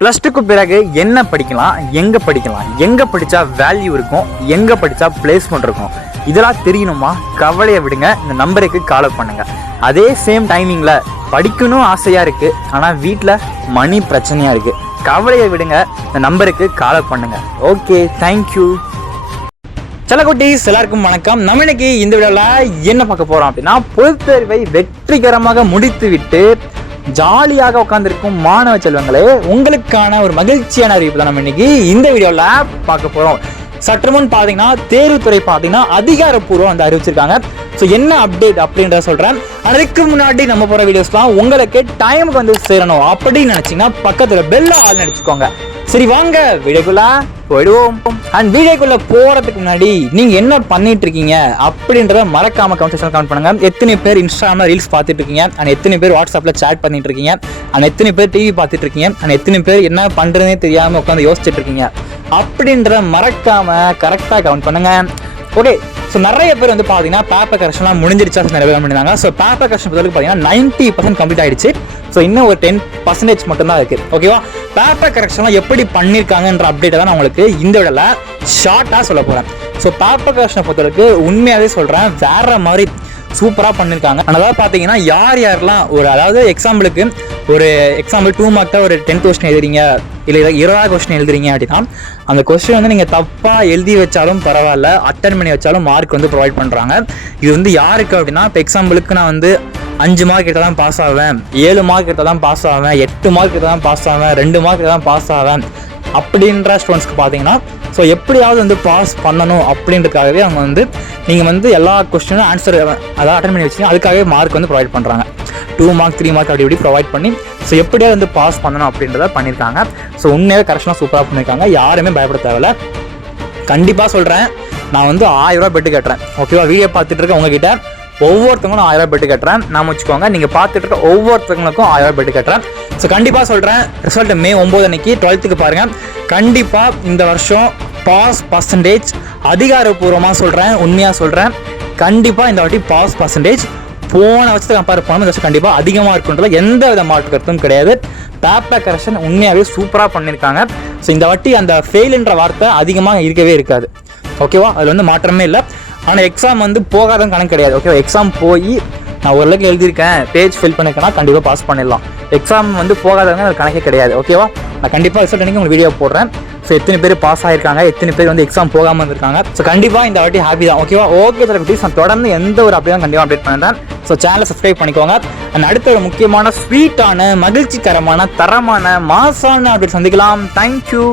Plus டூக்கு பிறகு என்ன படிக்கலாம் எங்கே படிக்கலாம் எங்கே படித்தா வேல்யூ இருக்கும் எங்கே படித்தா பிளேஸ்மெண்ட் இருக்கும். இதெல்லாம் தெரியணுமா? கவலையை விடுங்க இந்த நம்பருக்கு கால் பண்ணுங்கள் அதே சேம் டைமிங்கில் படிக்கணும் ஆசையாக இருக்குது ஆனால் வீட்டில் மணி பிரச்சனையாக இருக்குது கவலையை விடுங்க இந்த நம்பருக்கு கால் பண்ணுங்கள் ஓகே தேங்க்யூ செல்லக்குட்டீஸ் எல்லாருக்கும் வணக்கம். நம்ம இன்னைக்கு இந்த விழாவில் என்ன பார்க்க போகிறோம் அப்படின்னா பொதுத்தேர்வை வெற்றிகரமாக முடித்துவிட்டு ஜாலியாக உட்காந்துருக்கும் மாணவ செல்வங்களே உங்களுக்கான ஒரு மகிழ்ச்சியான அறிவிப்பு தான் நம்ம இன்னைக்கு இந்த வீடியோவில் பார்க்க போகிறோம் சற்று முன் பார்த்தீங்கன்னா தேர்வுத்துறை பார்த்தீங்கன்னா அதிகாரப்பூர்வம் வந்து அறிவிச்சிருக்காங்க. ஸோ என்ன அப்டேட் அப்படின்றத சொல்கிறேன் அதுக்கு முன்னாடி நம்ம போகிற வீடியோஸ்லாம் உங்களுக்கு டைமுக்கு வந்து சேரணும் அப்படின்னு நினச்சிங்கன்னா பக்கத்தில் பெல்ல ஆள் நினச்சிக்கோங்க சரி வாங்க. வீடியோக்குள்ள போயிடுவோம். அண்ட் வீடியோக்குள்ள போறதுக்கு முன்னாடி நீங்க என்ன பண்ணிட்டு இருக்கீங்க அப்படின்றத மறக்காம கமெண்ட் செக்ஷன் கமெண்ட் பண்ணுங்க. எத்தனை பேர் இன்ஸ்டாகிராம்ல ரீல்ஸ் பார்த்துட்டு இருக்கீங்க அண்ட் எத்தனை பேர் வாட்ஸ்அப்ல சேட் பண்ணிட்டு இருக்கீங்க அண்ட் எத்தனை பேர் டிவி பார்த்துட்டு இருக்கீங்க அண்ட் எத்தனை பேர் என்ன பண்றதுனே தெரியாம உட்காந்து யோசிச்சுட்டு இருக்கீங்க அப்படின்ற மறக்காம கரெக்டா கமெண்ட் பண்ணுங்க. ஓகே ஸோ நிறைய பேர் வந்து பார்த்தீங்கன்னா பேப்பர் கரெக்ஷன்லாம் முடிஞ்சிருச்சா நிறைய பேர் பண்ணியிருந்தாங்க ஸோ பேப்பர் கரெக்ஷன் பொறுத்தவரைக்கும் பார்த்தீங்கன்னா நைன்ட்டி பர்சன்ட் கம்ப்ளீட் ஆயிடுச்சு. ஸோ இன்னும் ஒரு டென் பர்சன்டேஜ் மட்டும்தான் இருக்குது ஓகேவா பேப்பர் கரெக்ஷன்லாம் எப்படி பண்ணியிருக்காங்கன்ற அப்டேட்டை தான் நான் உங்களுக்கு இந்த விடல ஷார்ட்டாக சொல்ல போகிறேன் ஸோ பேப்பர் கரெக்ஷனை பொறுத்தவரைக்கு உண்மையாகவே சொல்கிறேன் வேற மாதிரி சூப்பராக பண்ணியிருக்காங்க அதாவது பார்த்தீங்கன்னா யார் யாரெல்லாம் ஒரு அதாவது எக்ஸாம்பிளுக்கு ஒரு எக்ஸாம்பிள் டூ மார்க்கில் ஒரு டென்த் கொஸ்டின் எழுதுறீங்க. இல்லை இருபதாவது கொஸ்டின் எழுதுறீங்க அப்படின்னா அந்த கொஸ்டின் வந்து நீங்கள் தப்பாக எழுதி வச்சாலும் பரவாயில்ல அட்டன் பண்ணி வச்சாலும் மார்க் வந்து ப்ரொவைட் பண்ணுறாங்க இது வந்து யாருக்கு அப்படின்னா இப்போ எக்ஸாம்பிளுக்கு நான் வந்து அஞ்சு மார்க் கிட்ட தான் பாஸ் ஆவேன் ஏழு மார்க் கிட்ட தான் பாஸ் ஆவேன் எட்டு மார்க் கிட்ட தான் பாஸ் ஆவேன் ரெண்டு மார்க் கிட்ட தான் பாஸ் ஆவேன் அப்படின்ற ஸ்டூடெண்ட்ஸ்க்கு பார்த்தீங்கன்னா ஸோ எப்படியாவது வந்து பாஸ் பண்ணணும் அப்படின்றதுக்காகவே அவங்க வந்து நீங்கள் வந்து எல்லா கொஸ்டினும் ஆன்சர் அதாவது அட்டன் பண்ணி வச்சுங்க அதுக்காகவே மார்க் வந்து ப்ரொவைட் பண்ணுறாங்க டூ மார்க் த்ரீ மார்க் அப்படி இப்படி ப்ரொவைட் பண்ணி ஸோ எப்படியாவது வந்து பாஸ் பண்ணணும் அப்படின்றத பண்ணியிருக்காங்க. ஸோ உண்மையாக கரெக்ஷனாக சூப்பராக பண்ணியிருக்காங்க. யாருமே பயப்பட தேவையில்ல. கண்டிப்பாக சொல்கிறேன் நான் வந்து ஆயிரரூபா பெட்டு கட்டுறேன். ஓகேவா வீடியோ பார்த்துட்டு இருக்க உங்ககிட்ட ஒவ்வொருத்தவங்களும் ஆயிரம் பெட்டு கட்டுறேன். நான் வச்சுக்கோங்க. நீங்கள் பார்த்துட்டு இருக்க ஒவ்வொருத்தவங்களுக்கும் ஆயிரம் பெட்டு கட்டுறேன். ஸோ கண்டிப்பாக சொல்கிறேன் ரிசல்ட் மே ஒம்பது அன்னைக்கு டுவெல்த்துக்கு பாருங்கள் கண்டிப்பாக இந்த வருஷம் பாஸ் பர்சன்டேஜ் அதிகாரப்பூர்வமாக சொல்கிறேன் உண்மையாக சொல்கிறேன் கண்டிப்பாக இந்த வாட்டி பாஸ் பர்சன்டேஜ் போன வருஷத்தை கம்பேர் பண்ணும்போது இந்த வருஷம் கண்டிப்பாக அதிகமாக இருக்குன்றதுல எந்த வித மாற்று கருத்தும் கிடையாது. பேப்பர் கரெக்ஷன் உண்மையாகவே சூப்பராக பண்ணியிருக்காங்க. ஸோ இந்த வாட்டி அந்த ஃபெயிலுன்ற வார்த்தை அதிகமாக இருக்கவே இருக்காது. ஓகேவா அதில் வந்து மாற்றமே இல்லை. ஆனால் எக்ஸாம் வந்து போகாதவங்க கணக்கு கிடையாது. ஓகேவா எக்ஸாம் போய் நான் ஓரளவுக்கு எழுதியிருக்கேன். பேஜ் ஃபில் பண்ணிருக்கேன்னா கண்டிப்பாக பாஸ் பண்ணிடலாம். எக்ஸாம் வந்து போகாதவங்க அது கணக்கே கிடையாது. ஓகேவா நான் கண்டிப்பாக ரிசல்ட் அன்றைக்கி உங்களுக்கு வீடியோ போடுறேன். ஸோ எத்தனை பேர் பாஸ் ஆயிருக்காங்க எத்தனை பேர் வந்து எக்ஸாம் போகாமல் இருந்திருக்காங்க. ஸோ கண்டிப்பாக இந்த வாட்டி ஹாப்பி தான். ஓகேவா ஓகே தர குட்டீஸ் நான் தொடர்ந்து எந்த ஒரு அப்டேட் கண்டிப்பாக அப்டேட் பண்ணுறேன் ஸோ சேனலை சப்ஸ்கிரைப் பண்ணிக்கோங்க. அண்ட் அடுத்த ஒரு முக்கியமான ஸ்வீட்டான மகிழ்ச்சிகரமான தரமான மாசான அப்டேட் சந்திக்கலாம். தேங்க்யூ